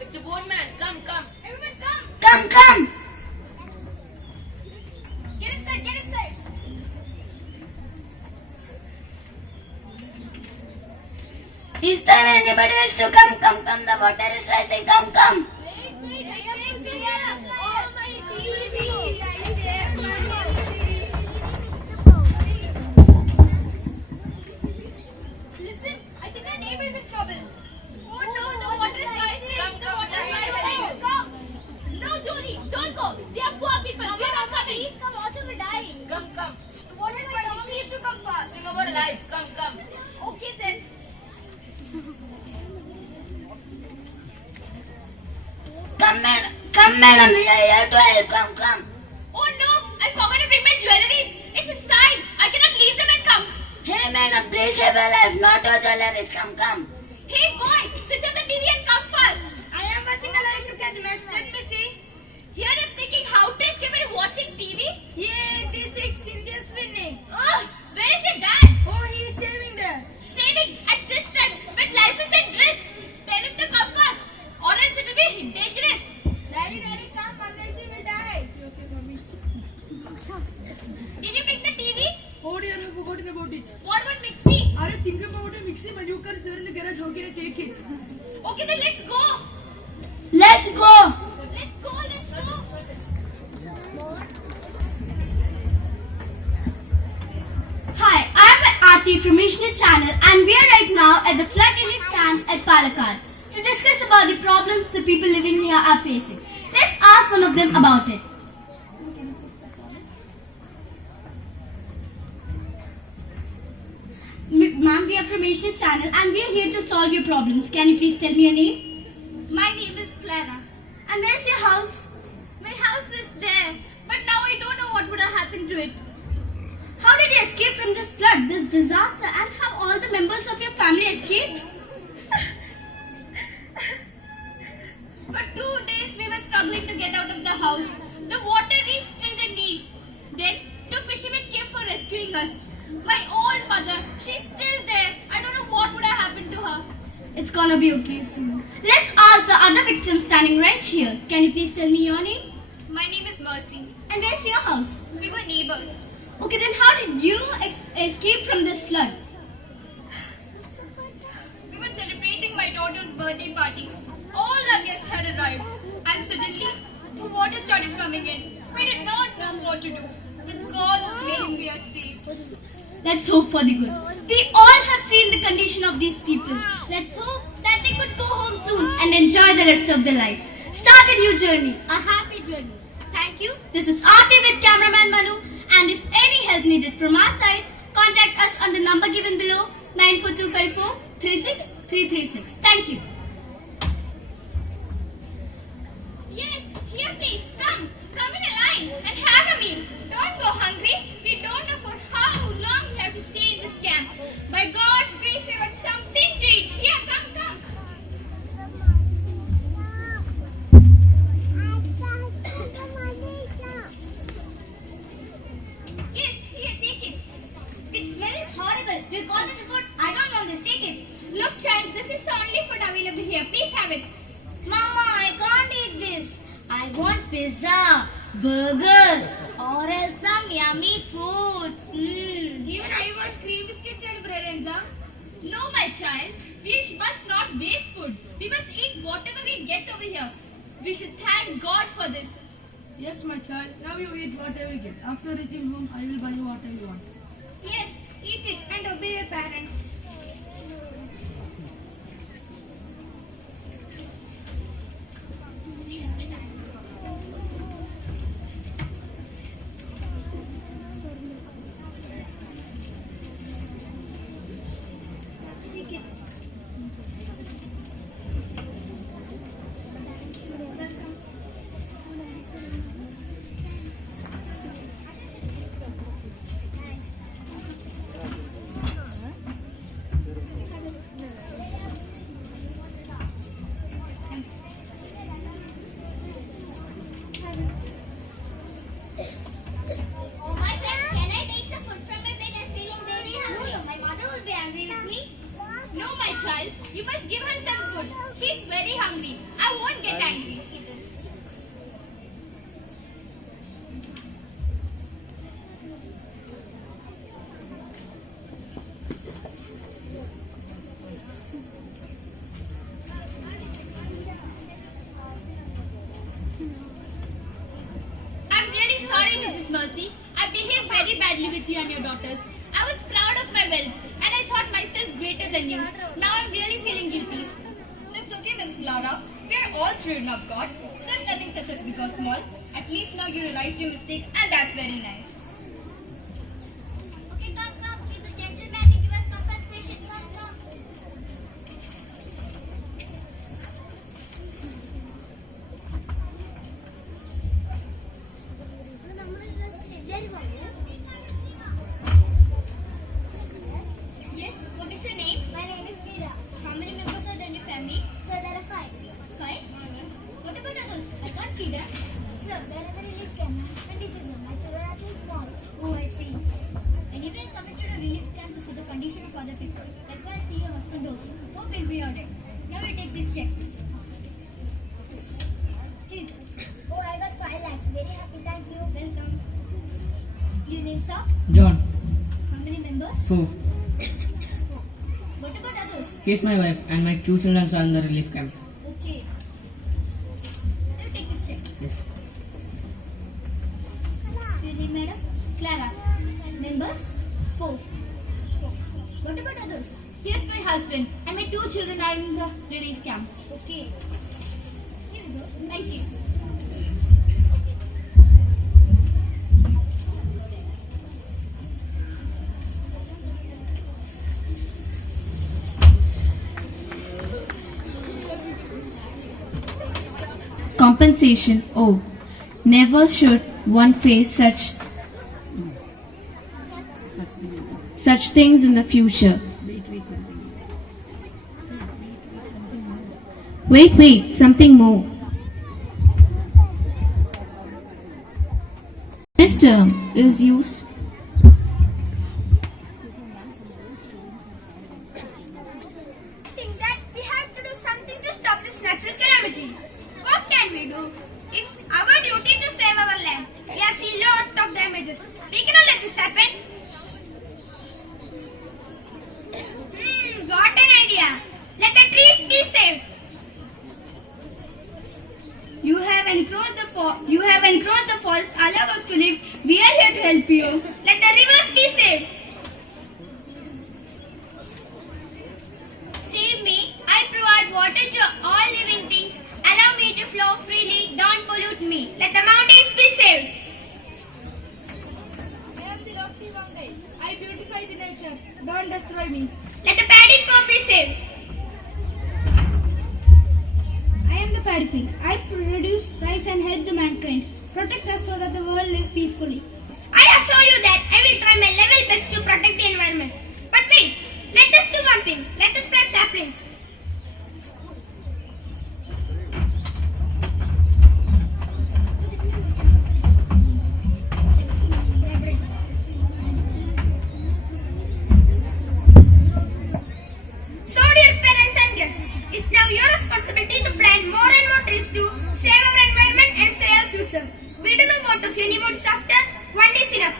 It's a boat man. Come, come. Everyone come! Come. Get inside, get inside! Is there anybody else to come? Come. The water is rising. Come. Wait, I have to get Oh, my TV! I saved my TV! Listen, I think our neighbor is in trouble. Oh no, the water is rising! The water is rising! Come! No, Jody, don't go. They are poor people. We are not coming. Please come, also we're dying. Come, come. The water is rising, please to come fast. Sing about life. Come, come. Okay then. Come, madam. We are here to help. Come. Oh no, I forgot to bring my jewelries. It's inside. I cannot leave them and come. Hey, madam, please save our life. Not our jewelries. Come. Hey boy, switch on the TV and come fast. I am watching a live cricket match. Let me see. Here I'm thinking how to escape and watching TV. Yay, T6 India's winning. Ugh, where is your dad? Oh, he is shaving there. Shaving at this time when life is at risk. Tell him to come fast or else it will be dangerous. Daddy, come, otherwise he will die. Did you bring the TV? Oh dear, I've forgotten about it. What about Mixie? Are you thinking about a mixie? My new car is there in the garage. How can I take it? Okay, then let's go. Let's go. Let's go. Hi, I'm Aarti from Missionary Channel and we are right now at the flood relief camp at Palakkad to discuss about the problems the people living here are facing. Let's ask one of them about it. Ma'am, we are from Missionary Channel and we are here to solve your problems. Can you please tell me your name? My name is Clara. And where's your house? My house is there, but now I don't know what would have happened to it. How did you escape from this flood, this disaster, and how all the members of your family escaped? For 2 days we were struggling to get out of the house. The water reached till the knee. Then two fishermen came for rescuing us. My old mother, she's still there. I don't know what would have happened to her. It's gonna be okay soon. Let's ask the other victim standing right here. Can you please tell me your name? My name is Mercy. And where's your house? We were neighbors. Okay, then how did you escape from this flood? We were celebrating my daughter's birthday party. All our guests had arrived, and suddenly the water started coming in. We did not know what to do. With God's grace, we are saved. Let's hope for the good. We all have seen the condition of these people. Let's hope that they could go home soon and enjoy the rest of their life. Start a new journey, a happy journey. Thank you. This is Aarti with cameraman Manu. And if any help needed from our side, contact us on the number given below 94254 36336. Thank you. Yes, here please, come in a line and have a meal. Don't go hungry. We don't know for how long we have to stay in this camp. By God's grace, we got something to eat. Here, come. Yes, here, take it. The smell is horrible. We got this food. I don't know this. Take it. Look, child, this is the only food available here. Please have it. Mama, I can't eat this. I want pizza, burger, or else some yummy food. Even I want cream biscuits and bread and jam. No, my child. We must not waste food. We must eat whatever we get over here. We should thank God for this. Yes, my child. Now you eat whatever you get. After reaching home, I will buy you whatever you want. Yes, eat it and obey your parents. very hungry. I won't get angry. I'm really sorry, Mrs. Mercy. I behaved very badly with you and your daughters. I was proud of my wealth and I thought myself greater than you. Now I'm really feeling guilty. That's okay, Miss Clara. We are all children of God. There's nothing such as big or small. At least now you realized your mistake, and that's very nice. Okay, come. He's a gentleman. He give us compensation. Come. Yes, what is your name? My name is Meera. How many members are there in your family? Sir, there are 5. 5. What about others? I can't see them. Sir, there is a relief camp. And this is my children are too small. Oh, I see. Anyway, I coming to the relief camp to see the condition of other people. That's why I see your husband also. Hope he'll be alright. Now we take this check. Here you go. Oh, I got 5 lakhs. Very happy. Thank you. Welcome. Your name, sir? John, How many members? 4. What about others? He's my wife and my 2 children are in the relief camp. Okay. So you take this check. Yes. Your name, madam? Clara, Members? 4. What about others? here's my husband and my 2 children are in the relief camp. Okay. Here we go. Nice to you. Compensation. Oh, never should one face such things in the future. Wait, something more. This term is used think that we have to do something to stop this natural calamity. What can we do? It's our duty to save our land. We have seen lot of damages. We cannot let this happen. Got an idea. Let the trees be saved. You have encroached the forest. Allow us to live. We are here to help you. Let the rivers be saved. Save me. I provide water to all living things. Allow me to flow freely. Don't pollute me. Let the mountains be saved. I am the lofty Vangai. I beautify the nature. Don't destroy me. Let the paddy crop be saved. I am the paddy field. I produce rice and help the mankind. Protect us so that the world live peacefully. I assure you that I will try my level best to protect the environment. But wait, let us do one thing. Let us plant saplings. So dear parents and guests, it's now your responsibility to plant more and more trees to save our environment and save our future. We do not want to see any more disaster. One is enough.